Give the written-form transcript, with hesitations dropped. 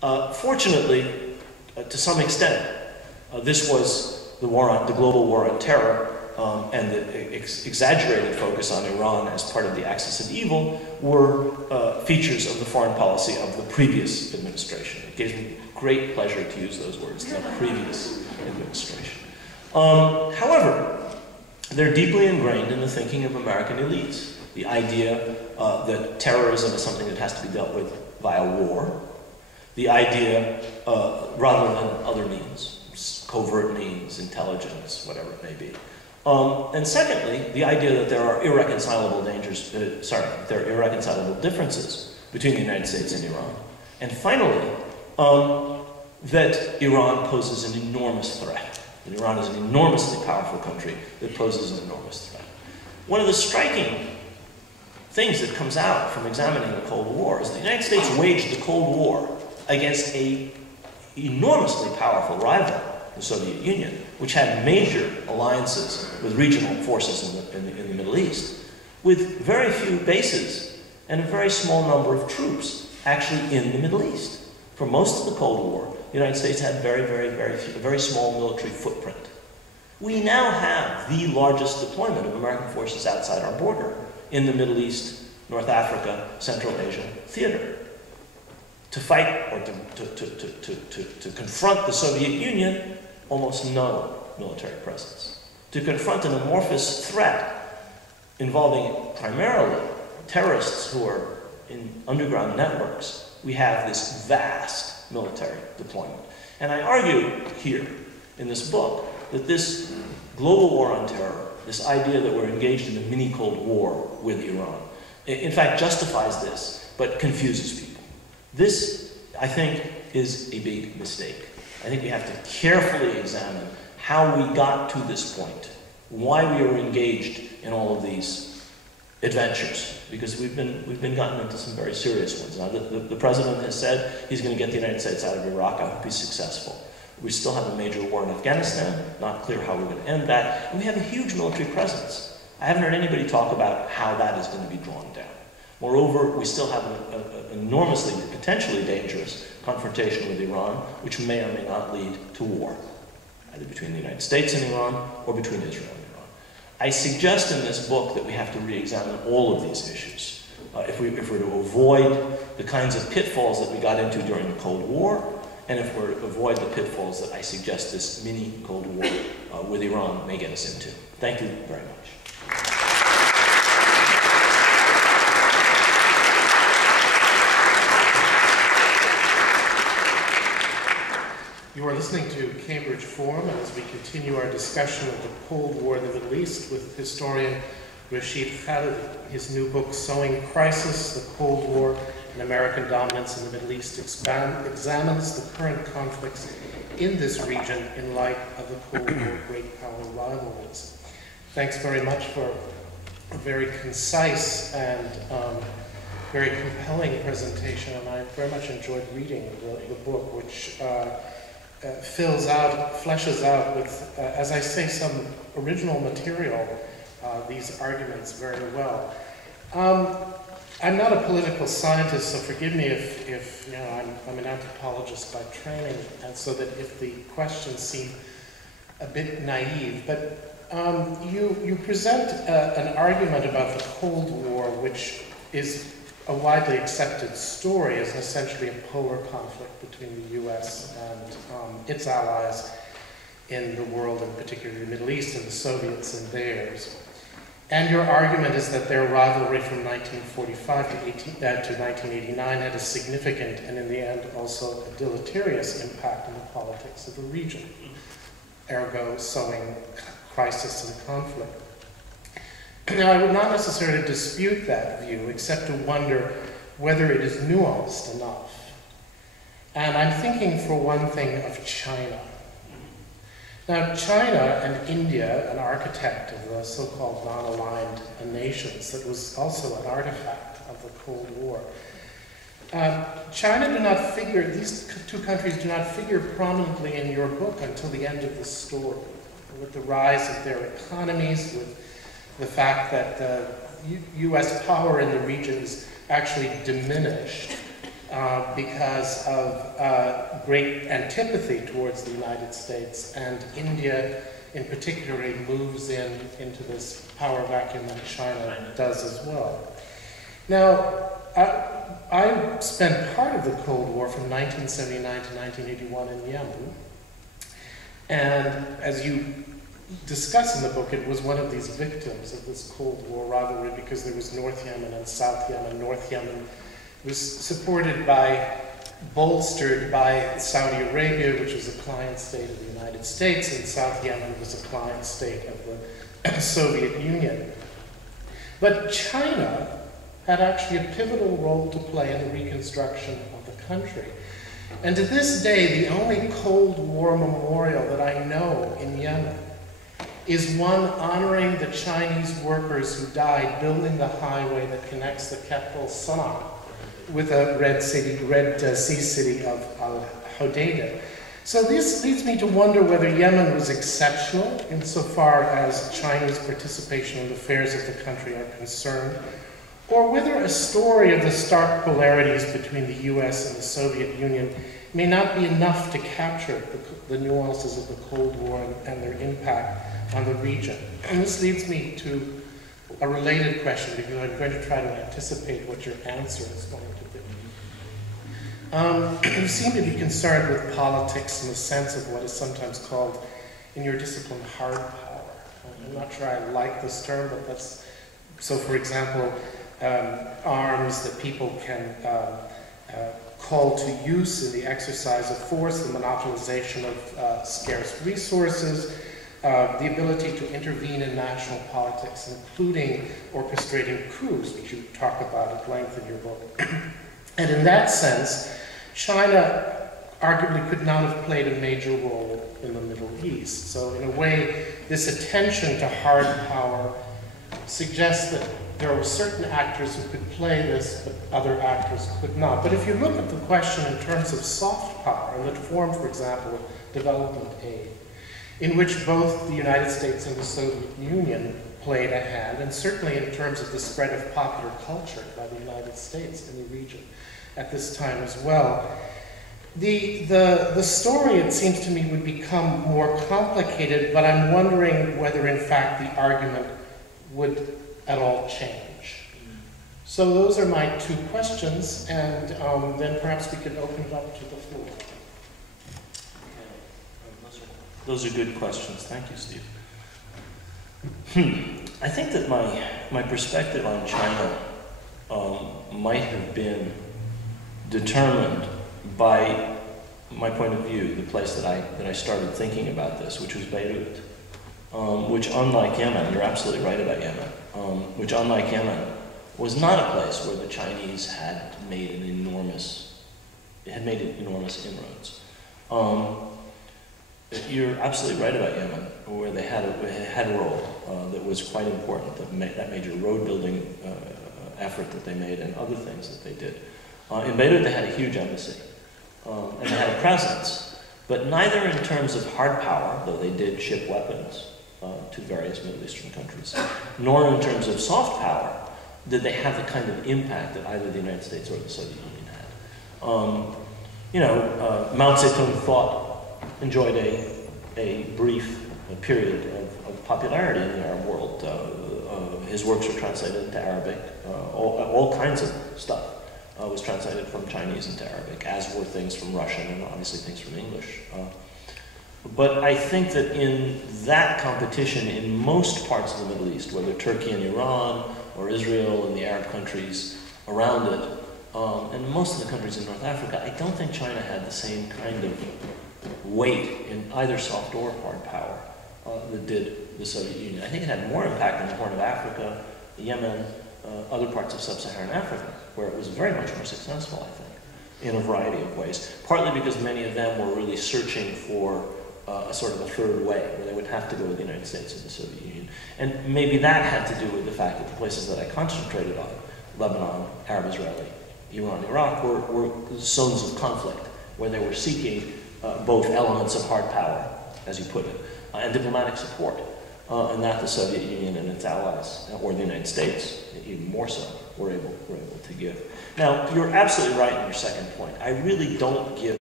Fortunately, to some extent, this was the global war on terror, and the exaggerated focus on Iran as part of the axis of evil were features of the foreign policy of the previous administration. It gives me great pleasure to use those words, the previous administration. However, they're deeply ingrained in the thinking of American elites. The idea that terrorism is something that has to be dealt with via war. The idea, rather than other means, covert means, intelligence, whatever it may be. And secondly, the idea that there are irreconcilable there are irreconcilable differences between the United States and Iran. And finally, that Iran poses an enormous threat. That Iran is an enormously powerful country that poses an enormous threat. One of the striking things that comes out from examining the Cold War is the United States waged the Cold War against an enormously powerful rival, the Soviet Union, which had major alliances with regional forces in the Middle East, with very few bases and a very small number of troops actually in the Middle East. For most of the Cold War, the United States had a very small military footprint. We now have the largest deployment of American forces outside our border in the Middle East, North Africa, Central Asia theater. To fight or to confront the Soviet Union, almost no military presence. To confront an amorphous threat involving primarily terrorists who are in underground networks, we have this vast military deployment. And I argue here in this book that this global war on terror, this idea that we're engaged in a mini Cold War with Iran, in fact justifies this, but confuses people. This, I think, is a big mistake. I think we have to carefully examine how we got to this point, why we are engaged in all of these adventures, because we've been gotten into some very serious ones. Now, the president has said he's going to get the United States out of Iraq. I hope he's successful. We still have a major war in Afghanistan, not clear how we're going to end that, and we have a huge military presence. I haven't heard anybody talk about how that is going to be drawn down. Moreover, we still have an enormously, potentially dangerous confrontation with Iran, which may or may not lead to war, either between the United States and Iran or between Israel and Iran. I suggest in this book that we have to re-examine all of these issues if we're to avoid the kinds of pitfalls that we got into during the Cold War, and if we're to avoid the pitfalls that I suggest this mini Cold War with Iran may get us into. Thank you very much. You are listening to Cambridge Forum as we continue our discussion of the Cold War in the Middle East with historian Rashid Khalidi. His new book, Sowing Crisis, The Cold War and American Dominance in the Middle East, examines the current conflicts in this region in light of the Cold War great power rivalries. Thanks very much for a very concise and very compelling presentation, and I very much enjoyed reading the book, which fleshes out with, as I say, some original material, these arguments very well. I'm not a political scientist, so forgive me if you know, I'm an anthropologist by training, and so that if the questions seem a bit naive, but you present an argument about the Cold War, which is a widely accepted story as essentially a polar conflict between the U.S. and its allies in the world, and particularly the Middle East, and the Soviets and theirs. And your argument is that their rivalry from 1945 to 1989 had a significant, and in the end also a deleterious impact on the politics of the region, ergo sowing crisis and conflict. Now, I would not necessarily dispute that view, except to wonder whether it is nuanced enough. And I'm thinking, for one thing, of China. Now, China and India, an architect of the so-called non-aligned nations, that was also an artifact of the Cold War. China do not figure, these two countries do not figure prominently in your book until the end of the story, with the rise of their economies, with the fact that U.S. power in the region is actually diminished because of great antipathy towards the United States, and India in particular moves into this power vacuum that China does as well. Now, I spent part of the Cold War from 1979 to 1981 in Yemen, and as you discuss in the book, it was one of these victims of this Cold War rivalry because there was North Yemen and South Yemen. North Yemen was supported by, bolstered by Saudi Arabia, which was a client state of the United States, and South Yemen was a client state of the Soviet Union. But China had actually a pivotal role to play in the reconstruction of the country. And to this day, the only Cold War memorial that I know in Yemen is one honoring the Chinese workers who died building the highway that connects the capital Sana'a with a Red Sea city of Al-Hodeidah. So this leads me to wonder whether Yemen was exceptional insofar as Chinese participation in the affairs of the country are concerned, or whether a story of the stark polarities between the US and the Soviet Union may not be enough to capture the nuances of the Cold War and their impact on the region. And this leads me to a related question, because I'm going to try to anticipate what your answer is going to be. You seem to be concerned with politics in the sense of what is sometimes called, in your discipline, hard power. I'm not sure I like this term, but that's, so for example, arms that people can call to use in the exercise of force, the monopolization of scarce resources, the ability to intervene in national politics, including orchestrating coups, which you talk about at length in your book. And in that sense, China arguably could not have played a major role in the Middle East. So in a way, this attention to hard power suggests that there were certain actors who could play this, but other actors could not. But if you look at the question in terms of soft power, in the form, for example, of development aid, in which both the United States and the Soviet Union played a hand, and certainly in terms of the spread of popular culture by the United States in the region at this time as well, the story, it seems to me, would become more complicated, but I'm wondering whether, in fact, the argument would at all change. So those are my two questions, and then perhaps we could open it up to the floor. Those are good questions. Thank you, Steve. I think that my perspective on China might have been determined by my point of view, the place that I started thinking about this, which was Beirut, which, unlike Yemen, you're absolutely right about Yemen, which, unlike Yemen, was not a place where the Chinese had made enormous inroads. You're absolutely right about Yemen, where they had a role that was quite important, that major road building effort that they made and other things that they did. In Beirut, they had a huge embassy, and they had a presence, but neither in terms of hard power, though they did ship weapons to various Middle Eastern countries, nor in terms of soft power did they have the kind of impact that either the United States or the Soviet Union had. Mao Zedong enjoyed a brief period of popularity in the Arab world. His works were translated into Arabic. All kinds of stuff was translated from Chinese into Arabic, as were things from Russian and obviously things from English. But I think that in that competition in most parts of the Middle East, whether Turkey and Iran or Israel and the Arab countries around it, and most of the countries in North Africa, I don't think China had the same kind of weight in either soft or hard power that did the Soviet Union. I think it had more impact in the Horn of Africa, Yemen, other parts of sub-Saharan Africa, where it was very much more successful, I think, in a variety of ways. Partly because many of them were really searching for a sort of a third way, where they would have to go with the United States or the Soviet Union. And maybe that had to do with the fact that the places that I concentrated on, Lebanon, Arab-Israeli, Iran, Iraq, were zones of conflict, where they were seeking both elements of hard power, as you put it, and diplomatic support, and that the Soviet Union and its allies, or the United States, even more so, we're able to give. Now, you're absolutely right in your second point. I really don't give